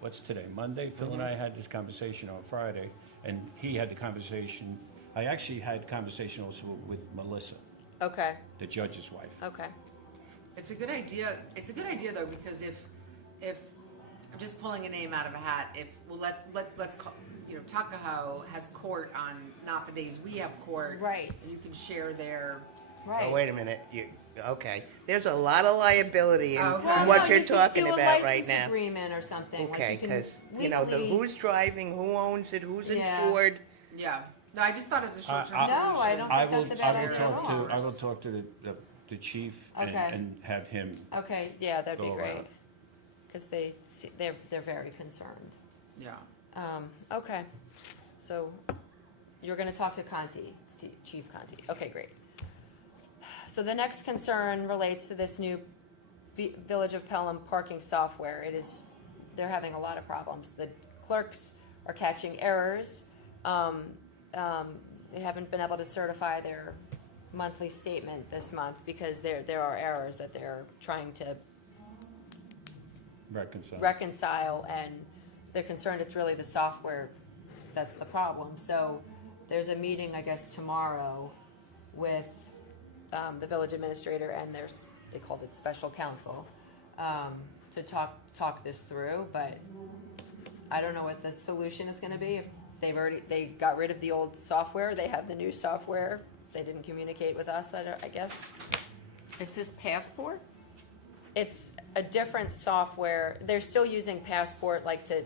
what's today, Monday? Phil and I had this conversation on Friday, and he had the conversation, I actually had conversation also with Melissa, okay, the judge's wife. okay. It's a good idea. It's a good idea though, because if I'm just pulling a name out of a hat, let's call, Tuckahoe has court on not the days we have court. Right. And you can share their. Oh, wait a minute, okay. There's a lot of liability in Okay. Well, what no, you're you could talking do a about right license now. agreement or something. like Okay, you can because, legally- who's driving, who owns it, who's Yeah. insured. Yeah. No, I just thought it was a short-term I- solution. No, I don't I think will, that's a bad I will idea talk at all. to, I will talk to the chief and, Okay. and have him, Okay, yeah, that'd be Go great, around. because they're very concerned. Yeah. Okay, so you're gonna talk to Conti, Chief Conti. Okay, great. So the next concern relates to this new Village of Pelham parking software. They're having a lot of problems. The clerks are catching errors. They haven't been able to certify their monthly statement this month because there are errors that they're trying to reconcile, and they're concerned it's really the software that's the problem. So there's a meeting, I guess, tomorrow with the village administrator and they called it special counsel, to talk this through, but I don't know what the solution is gonna be. If they got rid of the old software, they have the new software, they didn't communicate with us, I guess. Is this Passport? It's a different software. They're still using Passport like to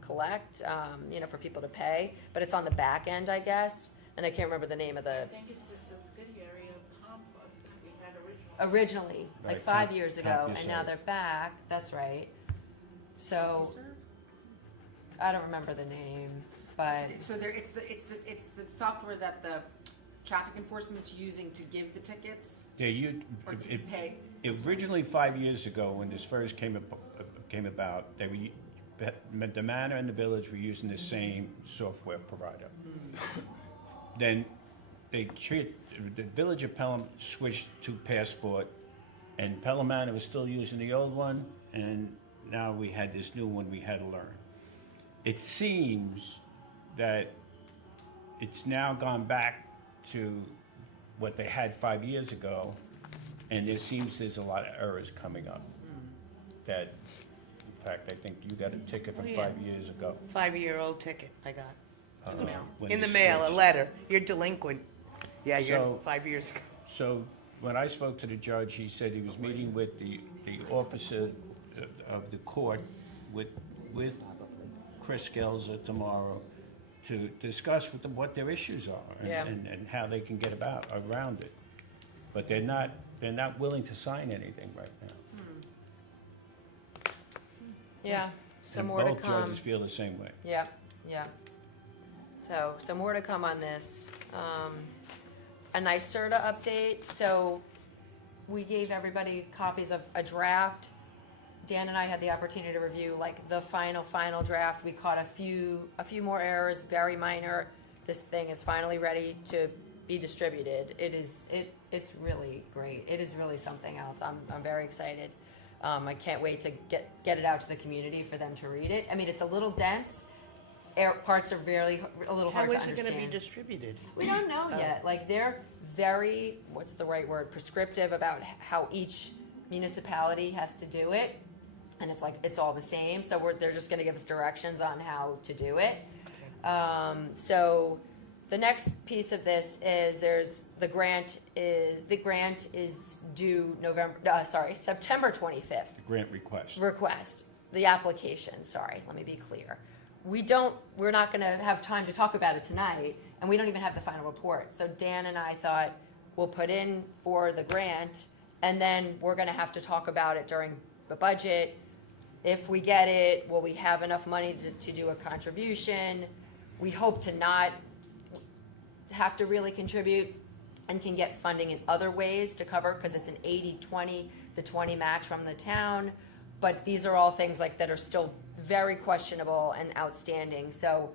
collect, for people to pay, but it's on the back end, I guess. And I can't remember the name of I think it's a subsidiary of Compost that we had originally, originally. like Right, 5 years ago, CompuServe. and now they're back. That's right. So I don't remember the name, but So it's the software that the traffic enforcement's using to give the tickets or to pay. Originally, 5 years ago, when this first came about, the manor and the village were using the same software provider. Then the village of Pelham switched to Passport, and Pelham Manor was still using the old one, and now we had this new one we had to learn. It seems that it's now gone back to what they had 5 years ago, and there seems there's a lot of errors coming up. That, in fact, I think you got a ticket from Oh, yeah. 5 years ago. 5-year-old ticket I got. uh, when In the they mail, a switched. letter. You're delinquent. Yeah, you're So- 5 years ago. So when I spoke to the judge, he said he was meeting with the officer of the court with Chris Gelza tomorrow to discuss with them what their issues are Yeah. and how they can get around it. But they're not willing to sign anything right now. yeah, so And more to both come. judges feel the same way. Yeah. So more to come on this. A NYSERDA update, so we gave everybody copies of a draft. Dan and I had the opportunity to review like the final draft. We caught a few more errors, very minor. This thing is finally ready to be distributed. It's really great. It is really something else. I'm very excited. I can't wait to get it out to the community for them to read it. I mean, it's a little dense. Parts are really a little How hard to is it understand. gonna be distributed? We don't know yet. Like, they're very, what's the right word, prescriptive about how each municipality has to do it. And it's like, it's all the same. So they're just gonna give us directions on how to do it. So the next piece of this is the grant is due September 25th. The grant request. The application, sorry, let me be clear. we're not gonna have time to talk about it tonight, and we don't even have the final report. So Dan and I thought, we'll put in for the grant, and then we're gonna have to talk about it during the budget. If we get it, will we have enough money to do a contribution? We hope to not have to really contribute and can get funding in other ways to cover, because it's an 80-20, the 20 match from the town. But these are all things like that are still very questionable and outstanding. So,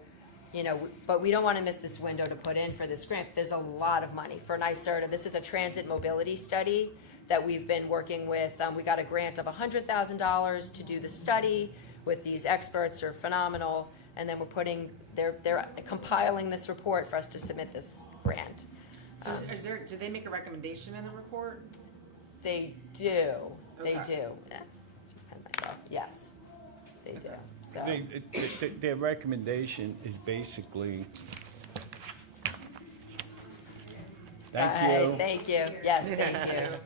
you know, but we don't want to miss this window to put in for this grant. There's a lot of money for NYSERDA. This is a transit mobility study that we've been working with. We got a grant of $100,000 to do the study with these experts who are phenomenal. And then they're compiling this report for us to submit this grant. So did they make a recommendation in the report? They do. They Okay. do. Just pen myself. Yes, they do. So Their recommendation is basically, thank you. Thank you. Yes, thank you.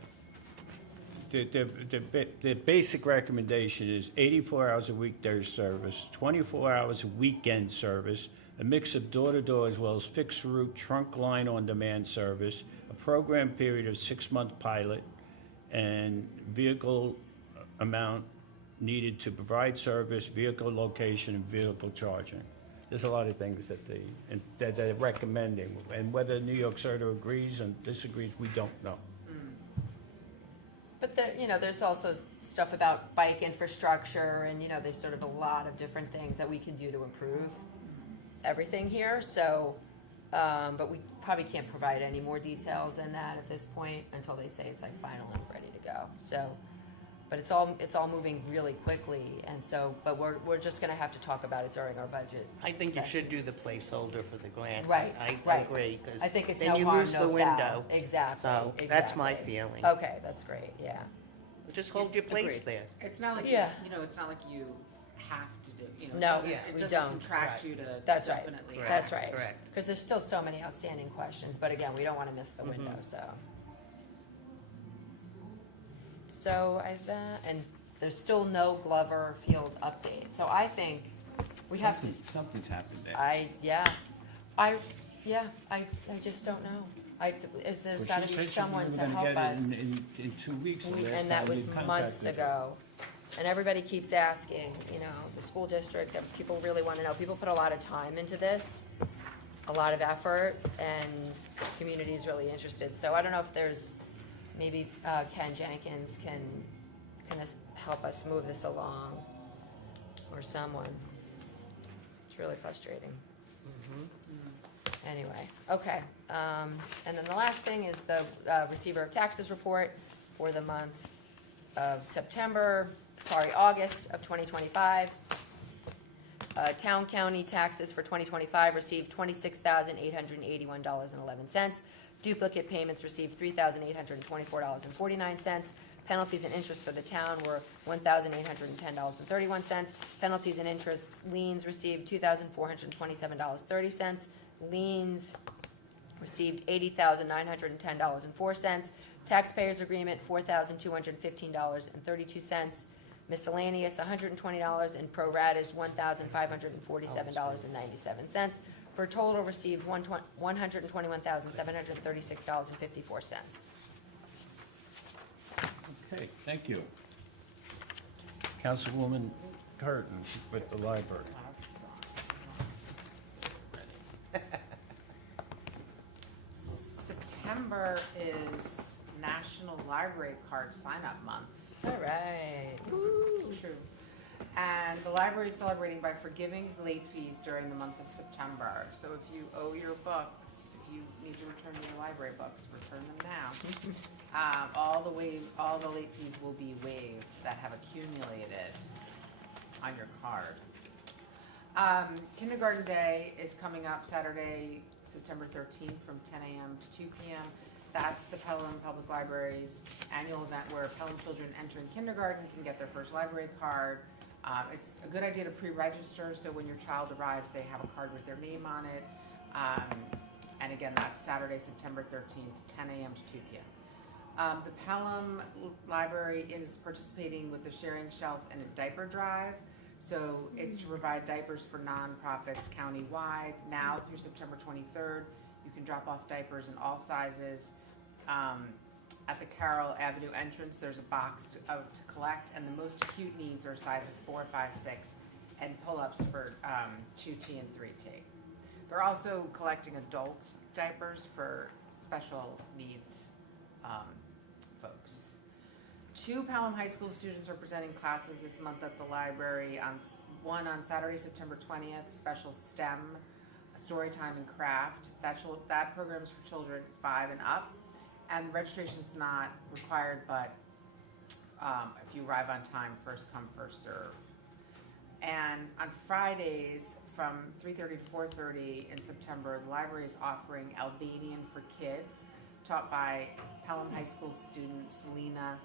The basic recommendation is 84 hours a weekday service, 24 hours a weekend service, a mix of door-to-door as well as fixed route trunk line on-demand service, a program period of 6-month pilot, and vehicle amount needed to provide service, vehicle location, and vehicle charging. There's a lot of things that they're recommending, and whether New York CERTA agrees and disagrees, we don't know. But there's also stuff about bike infrastructure, and there's sort of a lot of different things that we can do to improve everything here. So, but we probably can't provide any more details than that at this point until they say it's like final and ready to go. So, but it's all moving really quickly, and so, but we're just gonna have to talk about it during our budget. I think you should do sessions. the placeholder for the grant. Right, I right. agree, because I think it's then no you harm, lose no the foul. window. Exactly. So that's my exactly. feeling. Okay, that's great. Yeah. Just hold your place Agreed. there. It's not like Yeah. it's not like you have to do. No, it doesn't, yeah, it we doesn't don't. contract Right. you to That's right. definitely. Correct. That's right. Correct. Because there's still so many outstanding questions, but again, we don't want to miss the window, so. So and there's still no Glover Field update, so I think we have to, Something's happened there. I just don't know. There's Well, gotta she be said she someone was to gonna help get it us. in 2 weeks. the last And that time was you months contacted her. ago. And everybody keeps asking, the school district, people really want to know. People put a lot of time into this, a lot of effort, and the community is really interested. So I don't know if there's, maybe Ken Jenkins can help us move this along, or someone. It's really frustrating. Anyway, okay. And then the last thing is the receiver of taxes report for the month of August of 2025. Town county taxes for 2025 received $26,881.11. Duplicate payments received $3,824.49. Penalties and interest for the town were $1,810.31. Penalties and interest liens received $2,427.30. Liens received $80,910.04. Taxpayers agreement, $4,215.32. Miscellaneous, $120, and pro rata is $1,547.97. For a total received $121,736.54. Okay, thank you. Councilwoman Curtin with the library. September is National Library Card Sign-Up Month. All right. It's true. And the library is celebrating by forgiving late fees during the month of September. So if you owe your books, if you need to return your library books, return them now. All the late fees will be waived that have accumulated on your card. Kindergarten Day is coming up Saturday, September 13th from 10 a.m. to 2 p.m. That's the Pelham Public Library's annual event where Pelham children entering kindergarten can get their first library card. It's a good idea to pre-register, so when your child arrives, they have a card with their name on it. And again, that's Saturday, September 13th, 10 a.m. to 2 p.m. The Pelham Library is participating with the Sharing Shelf and a diaper drive. So it's to provide diapers for nonprofits countywide. Now through September 23rd, you can drop off diapers in all sizes. At the Carroll Avenue entrance, there's a box to collect, and the most acute needs are sizes 4, 5, 6, and pull-ups for 2T and 3T. They're also collecting adult diapers for special needs folks. 2 Pelham High School students are presenting classes this month at the library. One on Saturday, September 20th, special STEM, story time and craft. That program is for children 5 and up. And registration is not required, but if you arrive on time, first come, first serve. And on Fridays from 3:30 to 4:30 in September, the library is offering Albanian for kids, taught by Pelham High School student Selena.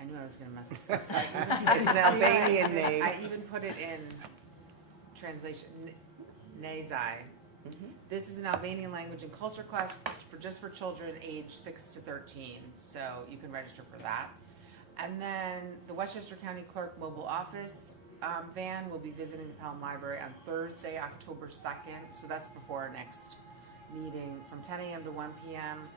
I knew I was going to mess this up. So It's an Albanian name. I even put it in translation, Nezai. This is an Albanian language and culture class for children aged 6 to 13, so you can register for that. And then the Westchester County Clerk Mobile Office van will be visiting the Pelham Library on Thursday, October 2nd, so that's before our next meeting, from 10 a.m. to 1 p.m.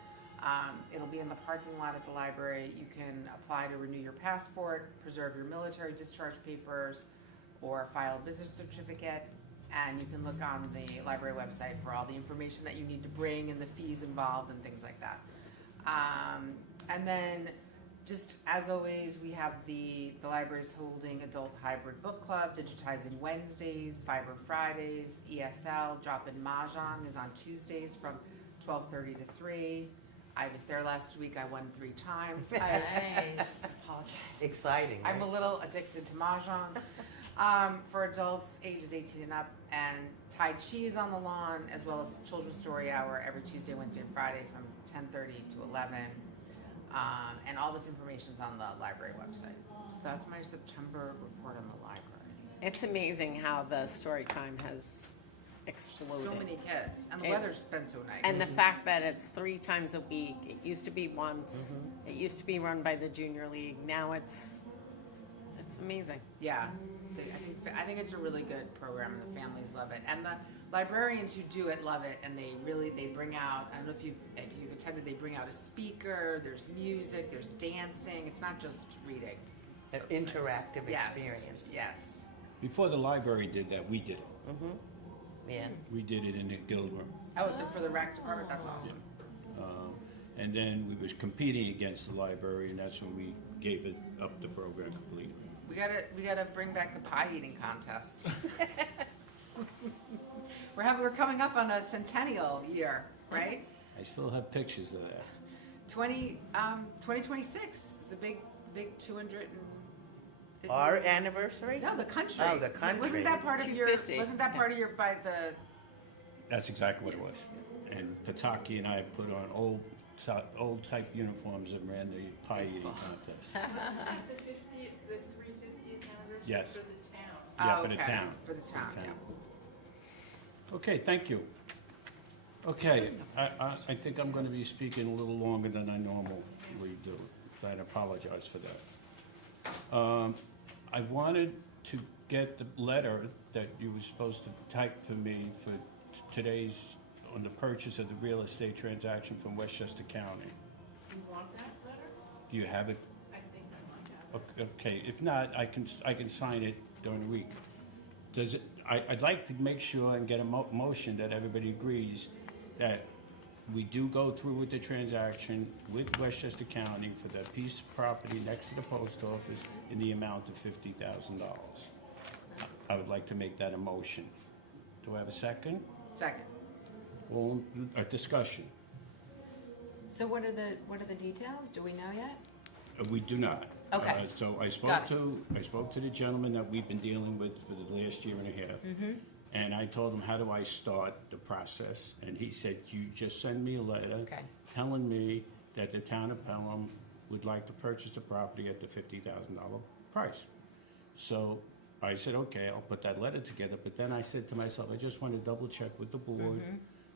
It'll be in the parking lot at the library. You can apply to renew your passport, preserve your military discharge papers, or file a business certificate. And you can look on the library website for all the information that you need to bring and the fees involved and things like that. And then, just as always, we have the library's holding adult hybrid book club, digitizing Wednesdays, Fiber Fridays, ESL, drop-in Mahjong is on Tuesdays from 12:30 to 3. I was there last week, I won 3 times. I Nice. apologize. Exciting, I'm a right? little addicted to Mahjong. For adults ages 18 and up, and Tai Chi is on the lawn, as well as Children's Story Hour every Tuesday, Wednesday, and Friday from 10:30 to 11. And all this information's on the library website. So that's my September report on the library. It's amazing how the story time has exploded. So many kids, and the And- weather's been so nice. And the fact that it's 3 times a week, it used to be once, it used to be run by the junior league, now it's amazing. Yeah, I think it's a really good program, and the families love it, and the librarians who do it love it, and they bring out. I don't know if you've attended. They bring out a speaker. There's music. There's dancing. It's not just reading. An So it's nice. interactive Yes, experience. yes. Before the library did that, we did it. Yeah. We did it in the guild room. Oh, for the rec department, that's awesome. And then we was competing against the library, and that's when we gave it up the program completely. We gotta bring back the pie eating contest. We're coming up on a centennial year, right? I still have pictures of that. 2026 is the big 200. Our anniversary? No, the country. Oh, the country. Wasn't that part of your? 250. Wasn't that part of your by the? That's exactly what it was. And Pataki and I put on old type uniforms and ran the pie eating contest. The 350th anniversary Yes. for the town. Yeah, Oh, for the okay. town. For the town. Yeah. Okay, thank you. Okay, I think I'm gonna be speaking a little longer than I normally do. I apologize for that. I wanted to get the letter that you were supposed to type for me for today's, on the purchase of the real estate transaction from Westchester County. You want that letter? Do you have it? I think I might have. Okay, if not, I can sign it during the week. Does it, I'd like to make sure and get a motion that everybody agrees that we do go through with the transaction with Westchester County for that piece of property next to the post office in the amount of $50,000. I would like to make that a motion. Do I have a second? Second. Well, a discussion. So what are the details? Do we know yet? We do not. Okay. So I Got spoke to the gentleman that we've been dealing with for the last year and a half. And I told him, how do I start the process? And he said, you just send me a letter Okay. telling me that the town of Pelham would like to purchase the property at the $50,000 price. So I said, okay, I'll put that letter together. But then I said to myself, I just want to double check with the board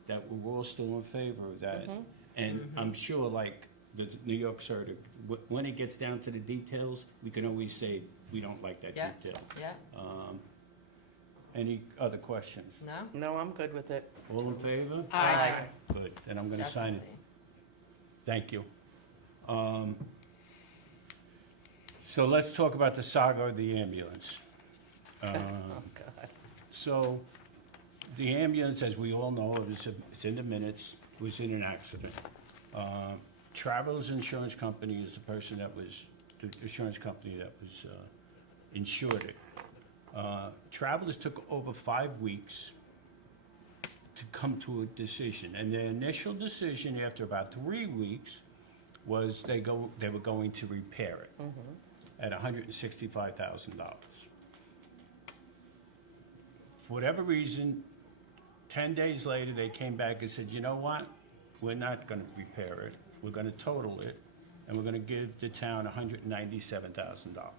that we're all still in favor of that. And I'm sure, like the New York Surrey, when it gets down to the details, we can always say, we don't like that Yeah. detail. Yeah, Any other questions? no? No, I'm good with it. All in favor? Aye. Good, then I'm gonna sign it. Definitely. Thank you. So let's talk about the saga of the ambulance. Oh, God. So, the ambulance, as we all know, it's in the minutes, was in an accident. Travelers Insurance Company is the person that was, the insurance company that was insured it. Travelers took over 5 weeks to come to a decision, and their initial decision after about 3 weeks was they were going to repair it at $165,000. For whatever reason, 10 days later, they came back and said, you know what? We're not gonna repair it, we're gonna total it, and we're gonna give the town $197,000.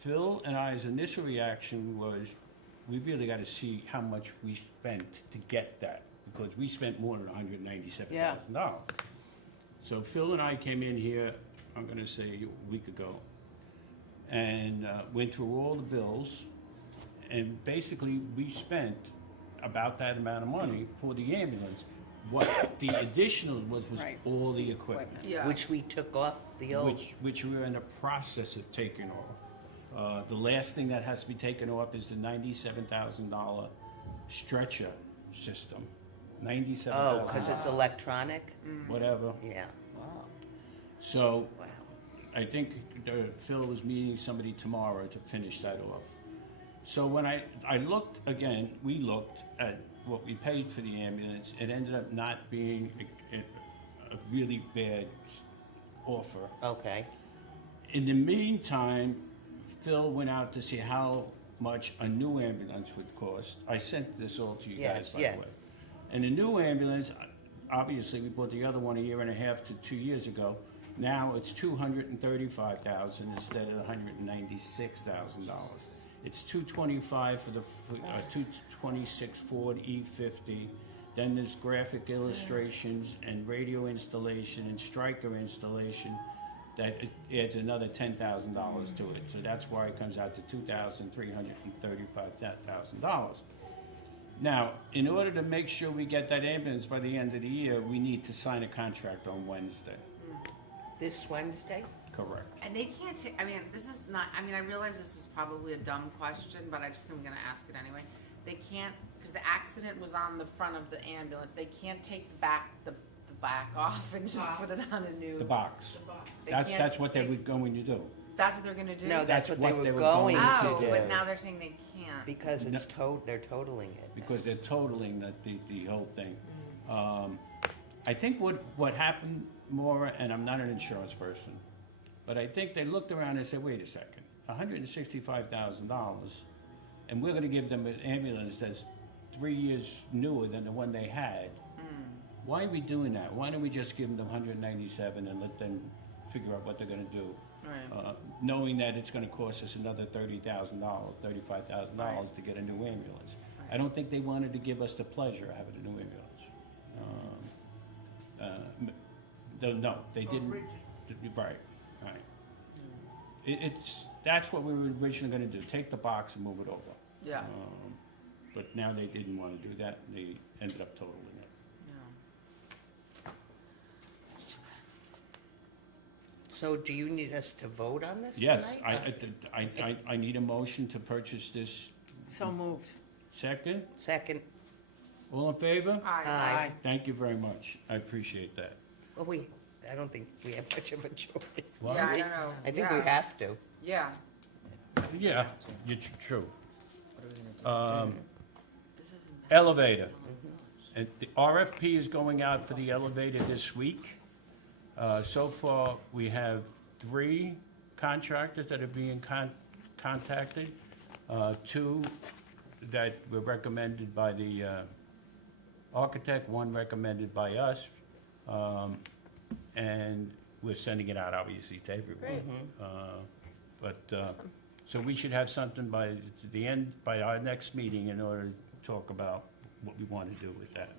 Phil and I's initial reaction was, we really gotta see how much we spent to get that, because we spent more than $197,000. So Phil and I came in here, I'm gonna say a week ago, and went through all the bills, and basically, we spent about that amount of money for the ambulance. What the additional was Right. all the equipment, Yeah. Which we took off the old. which we're in the process of taking off. The last thing that has to be taken off is the $97,000 stretcher system. $97,000. Oh, because it's electronic? Whatever. Yeah. So Wow. I think Phil was meeting somebody tomorrow to finish that off. So when I looked again, we looked at what we paid for the ambulance. It ended up not being a really bad offer. Okay. In the meantime, Phil went out to see how much a new ambulance would cost. I sent this all to you guys, by Yes. the way. And the new ambulance, obviously, we bought the other one 1.5 to 2 years ago. Now it's $235,000 instead of $196,000. It's $225 for the 226 Ford E50. Then there's graphic illustrations and radio installation and striker installation. That adds another $10,000 to it. So that's why it comes out to $2,335,000. Now, in order to make sure we get that ambulance by the end of the year, we need to sign a contract on Wednesday. This Wednesday? Correct. And they can't take, I mean, this is not, I mean, I realize this is probably a dumb question, but I just am gonna ask it anyway. They can't, because the accident was on the front of the ambulance, they can't take the back off and just put it on a new. The box. They That's can't- what they were going to do. That's what they're gonna do? No, that's what they were going going to Oh, to but do. now they're saying they can't. Because it's they're totaling it. Because they're totaling the whole thing. I think what happened more, and I'm not an insurance person, but I think they looked around and said, wait a second, $165,000, and we're gonna give them an ambulance that's 3 years newer than the one they had. Why are we doing that? Why don't we just give them $197 and let them figure out what they're gonna do? Right. Knowing that it's gonna cost us another $30,000, $35,000 to get a new ambulance. I don't think they wanted to give us the pleasure of having a new ambulance. No, they didn't. Right. That's what we were originally gonna do, take the box and move it over. Yeah, But now they didn't wanna do that, and they ended up totaling it. no. So do you need us to vote on this Yes, tonight? I need a motion to purchase this. So moved. Second, Second. all in favor? Aye. Thank you very much, I appreciate that. Well, I don't think we have much of a choice. Well, Yeah, I don't know. I think we Yeah. have to. Yeah. Yeah, you're true. This isn't. Elevator. And the RFP is going out for the elevator this week. So far, we have 3 contractors that are being contacted. 2 that were recommended by the architect, 1 recommended by us. And we're sending it out, obviously, to everyone. So we should have something by the end, by our next meeting, in order to talk about what we want to do with that.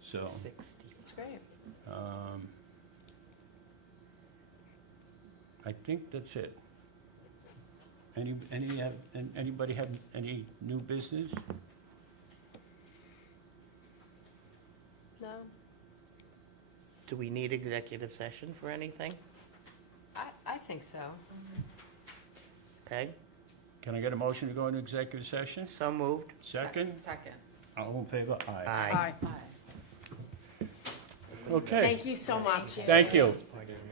So, 65. That's great. I think that's it. Anybody have any new business? No? Do we need executive session for anything? I think so. Okay, Can I get a motion to go into executive session? so moved. Second? Second. All in favor? Aye. Aye. Aye. Okay, Thank you so much. thank you. Part of